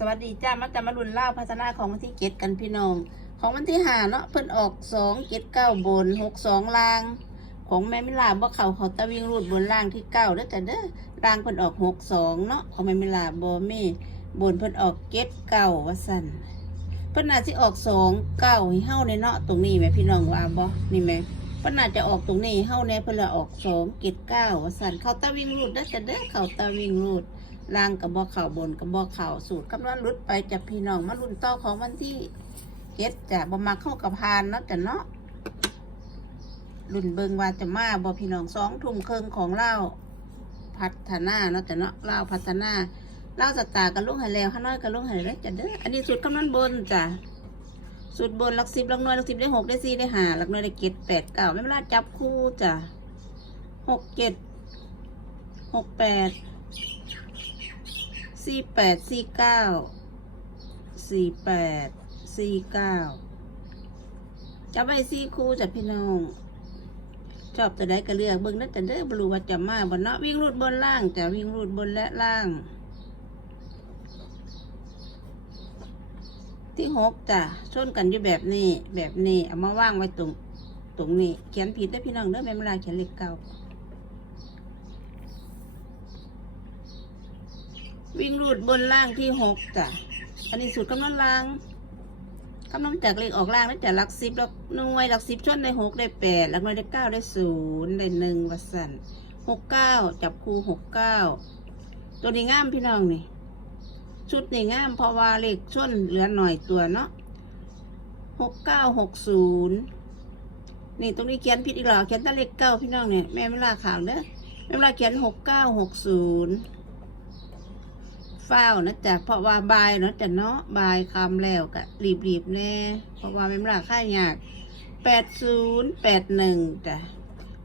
สวัสดีจ้ามาจะมารุนเล่าพัฒนาของวันที่เจ็ดกันพี่น้อง ของวันที่หาเนาะเพิ่นออกสองเจ็ดเก้าบนหกสองล่าง ของแม่มิลาบ่เข่าเขาตะวิ่งรูดบนล่างที่เก้าเด้อจ้ะเด้อล่างเพิ่นออกหกสองเนาะของแม่มิลาบ่มีบนเพิ่นออกเจ็ดเก้าว่าสั่นเพิ่นน่าสิออกสองเก้าให้เฮาในเนาะตรงนี้แหม่พี่น้องว่าบ่นี่แหม่เพิ่นน่าจะออกตรงนี้เฮาในเพิ่นละออกสองเจ็ดเก้าว่าสั่นเขาตะวิ่งรูดเด้อจ้ะเด้อเขาตะวิ่งรูด ล่างกับบ่อเข่าบนกับบ่อเข่าสูตรคำนวณรุดไปจากพี่น้องมารุ่นต่อของวันที่เจ็ดจะบ่มาเข้ากับพานเนาะจ้ะเนาะรุ่นเบิงว่าจะมาบ่พี่น้องสองทุ่มครึ่องของเล่าพัฒนาเนาะจ้ะเนาะเล่าพัฒนาเล่าสตาร์กับลุงไหแล้วข้าน้อยกับลุงไหแล้วจ้ะเด้ออันนี้สูตรคำนวณบนจ้ะสูตรบนหลักสิบหลักหน่วยหลักสิบได้หกได้สี่ได้ห้าหลักหน่วยได้เจ็ดแปดเก้าไม่เวลาจับคู่จ้ะหกเจ็ดหกแปด สี่แปดสี่เก้าสี่แปดสี่เก้าจะไปสี่คู่จากพี่น้องชอบจะได้ก็เลือกเบิ้งนั่นแต่เด้อบรูว่าจะมาบนเนาะวิ่งรูดบนล่างจะวิ่งรูดบนและล่าง ที่หกจ้ะชนกันอยู่แบบนี้แบบนี้เอามาว่างไว้ตรงตรงนี้เขียนผิดได้พี่น้องเด้อแม่เวลาเขียนเลขเก้า วิ่งรูดบนล่างที่หกจ้ะ อันนี้สูตรกำลังล่างกำลังจากเลขออกล่างแล้วจะหลักสิบหลักหน่วยหลักสิบชนได้หกได้แปดหลักหน่วยได้เก้าได้ศูนย์ได้หนึ่งวัสันหกเก้าจับคู่หกเก้าตัวนี้งามพี่น้องนี่ ชุดนี่งามเพราะว่าเลขชนเหลือหน่อยตัวเนาะหกเก้าหกศูนย์นี่ตรงนี้เขียนผิดอีกแล้วเขียนแตะเลขเก้าพี่น้องเนี่ยแม่ไม่ลาข่าวเด้อแม่เวลาเขียนหกเก้าหกศูนย์ เฝ้านะจ๊ะเพราะว่าบายเนาะจ๊ะเนาะบายคำแล้วกะรีบรีบๆแน่ เพราะว่าเป็นราค่ายากแปดศูนย์แปดหนึ่งจ้ะ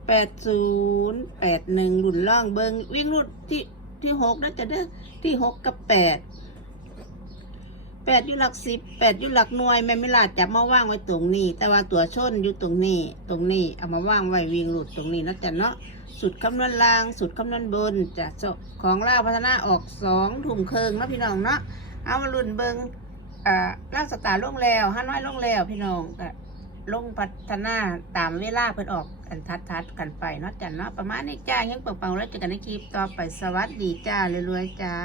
แปดศูนย์แปดหนึ่งหลุนล่องเบิงวิ่งรุดที่ที่หกนะจ๊ะเด้อที่หกกับแปด แปดอยู่หลักสิบแปดอยู่หลักหน่วยแม่ไม่ลาจับมาว่างไว้ตรงนี้ แต่ว่าตัวชนอยู่ตรงนี้ ตรงนี้เอามาว่างไว้วิ่งหลุดตรงนี้นะจ๊ะเนาะสุดคำนวณล่างสุดคำนวณบนจะจบของล่าพัฒนาออกสองถุงเคิงนาะพี่น้องเนาะเอามาลุ่นเบิงอ่าล่าสตาร์ลงแล้วห้าน้อยลงแล้วพี่น้องก็ลงพัฒนาตามเวลาเพิ่นออกกันทัดทัดกันไปเนาะจ้ะเนาะประมาณนี้จ้ายังเป่าๆแล้วเจอกันในคลิปต่อไปสวัสดีจ้ารวยๆจ้า